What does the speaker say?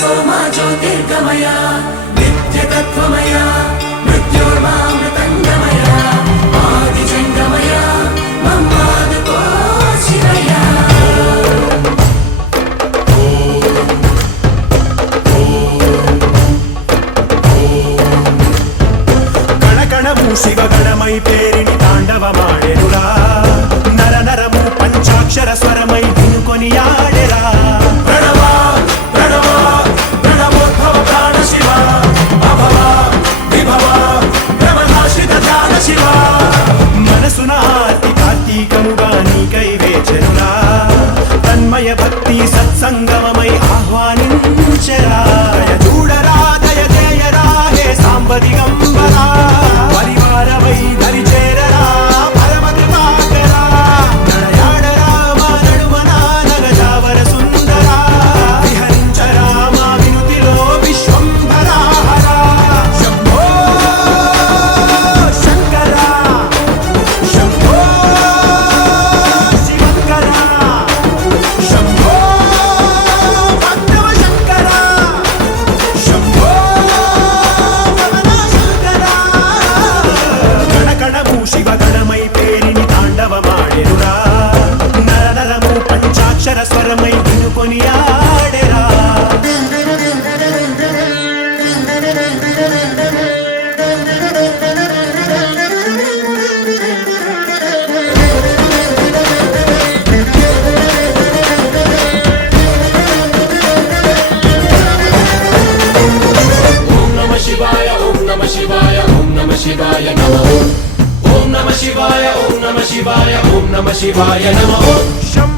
सोमा ज्योतिर्गमय नित्यतत्त्वमय मृत्योर्मामृतङ्गमय आदिजङ्गमय मम्मादुको शिवय कणकणमु शिवगणमय पेरिणि ताण्डवमाडेरुरा नर नरमु पंचाक्षर स्वरमय धिनुकोनियाडेरा तन्मय भक्ति सत्संगममय आह्वानिंचरा చూడరా దయచేయరా హే సాంబ దిగంబరా పరివార వై దరి చేరరా పరమ కృపాకరా నడయాడరా మా నడుమన నగజావర సుందరా విహరించరా మా వినుతిలో విశ్వంభరా హరా శంభో శంకరా శంభో శివంకరా శంభో భక్తవ శంకరా శంభో భవన శంకరా గణగణము శివగణమై పేరిని తాండవమాడెరురా నర నరము పంచాక్షర స్వరమై వినుకొని ఆడెరా शिवाय ओम नमः शिवाय ओम नमः शिवाय नमः ओम नमः शिवाय ओम नमः शिवाय ओम नमः शिवाय नमः।